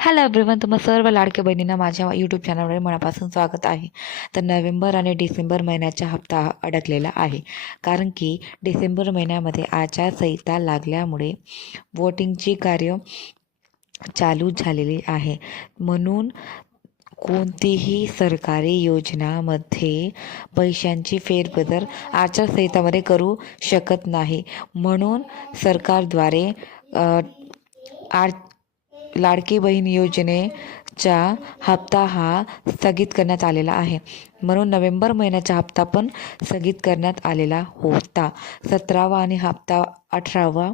Hello everyone, तुम्हा सर्व लाडक्या बहिणींना माझ्या यूट्यूब चॅनलवर मनापासून स्वागत आहे. तर नोव्हेंबर आणि डिसेंबर महिन्याचा हप्ता अडकलेला आहे, कारण की डिसेंबर महिन्यामध्ये आचारसंहिता लागल्यामुळे वोटिंगची कार्य चालू झालेली आहे. म्हणून कोणतीही सरकारी योजनामध्ये पैशांची फेरबदल आचारसंहितामध्ये करू शकत नाही. म्हणून सरकारद्वारे लाडकी बहीण योजनेचा हप्ता हा स्थगित करण्यात आलेला आहे. म्हणून नोव्हेंबर महिन्याचा हप्ता पण स्थगित करण्यात आलेला होता. 17वा आणि हप्ता 18वा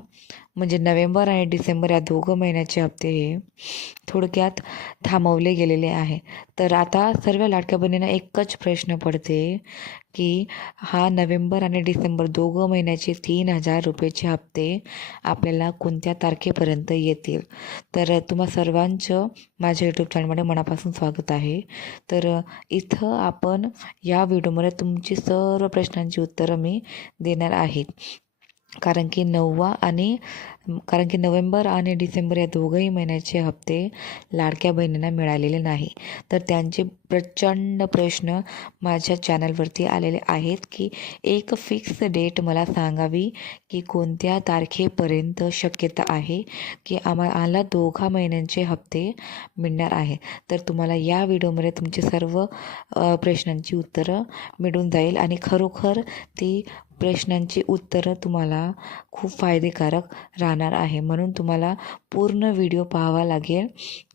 म्हणजे नोव्हेंबर आणि डिसेंबर या दोघं महिन्याचे हप्ते हे थोडक्यात थांबवले गेलेले आहे. तर आता सर्व लाडक्या बहिणींना एकच प्रश्न पडते की हा नोव्हेंबर आणि डिसेंबर दोघं महिन्याचे 3,000 रुपयेचे हप्ते आपल्याला कोणत्या तारखेपर्यंत येतील. तर तुम्हा सर्वांचं माझ्या यूट्यूब चॅनलमध्ये मनापासून स्वागत आहे. तर इथं आपण या व्हिडिओमध्ये तुमची सर्व प्रश्नांची उत्तरं मी देणार आहे. कारण की नोव्हेंबर आणि डिसेंबर या दोघंही महिन्याचे हप्ते लाडक्या बहिणींना मिळालेले नाही. तर त्यांचे प्रचंड प्रश्न माझ्या चॅनलवरती आलेले आहेत की एक फिक्स डेट मला सांगावी की कोणत्या तारखेपर्यंत शक्यता आहे की आम्हाला दोघा महिन्यांचे हप्ते मिळणार आहे. तर तुम्हाला या व्हिडिओमध्ये तुमची सर्व प्रश्नांची उत्तरं मिळून जाईल आणि खरोखर ती प्रश्नांची उत्तरं तुम्हाला खूप फायदेकारक राहणार आहे. म्हणून तुम्हाला पूर्ण व्हिडिओ पाहावा लागेल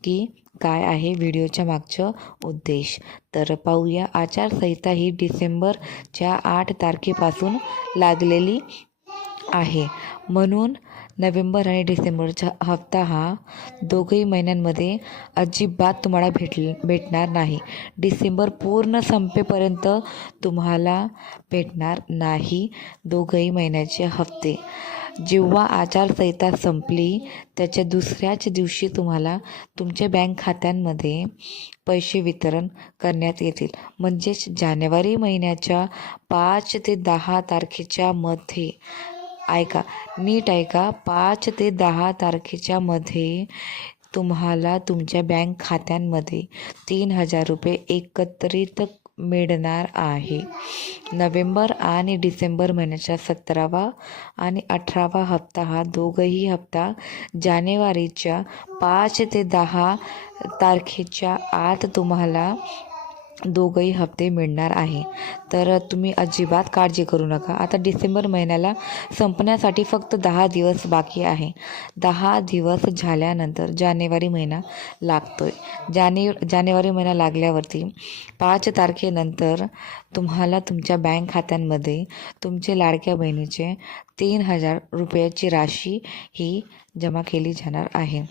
की काय आहे व्हिडिओच्या मागचं उद्देश. तर पाहूया. आचारसंहिता ही डिसेंबरच्या 8 तारखेपासून लागलेली आहे. म्हणून नोव्हेंबर आणि डिसेंबरचा हप्ता हा दोघंही महिन्यांमध्ये अजिबात तुम्हाला भेटणार नाही. डिसेंबर पूर्ण संपेपर्यंत तुम्हाला भेटणार नाही दोघंही महिन्याचे हप्ते. जेव्हा आचारसंहिता संपली त्याच्या दुसऱ्याच दिवशी तुम्हाला तुमच्या बँक खात्यांमध्ये पैसे वितरण करण्यात येतील. म्हणजेच जानेवारी महिन्याच्या 5 ते 10 तारखेच्या मध्ये नीट ऐका, 5 ते 10 तारखेच्या मध्ये तुम्हाला तुमच्या बँक खात्यांमध्ये 3,000 रुपये एकत्रित मिळणार आहे. नोव्हेंबर आणि डिसेंबर महिन्याचा 17वा आणि 18वा हप्ता हा दोघंही हप्ता जानेवारीच्या 5 ते 10 तारखेच्या आत तुम्हाला दोघंही हप्ते मिळणार आहे. तर तुम्ही अजिबात काळजी करू नका. आता डिसेंबर महिन्याला संपण्यासाठी फक्त 10 दिवस बाकी आहे. 10 दिवस झाल्यानंतर जानेवारी महिना लागतोय. जानेवारी महिना लागल्यावरती 5 तारखेनंतर तुम्हाला तुमच्या बँक खात्यांमध्ये तुमचे लाडक्या बहिणीचे 3,000 रुपयाची राशी ही जमा केली जाणार आहे.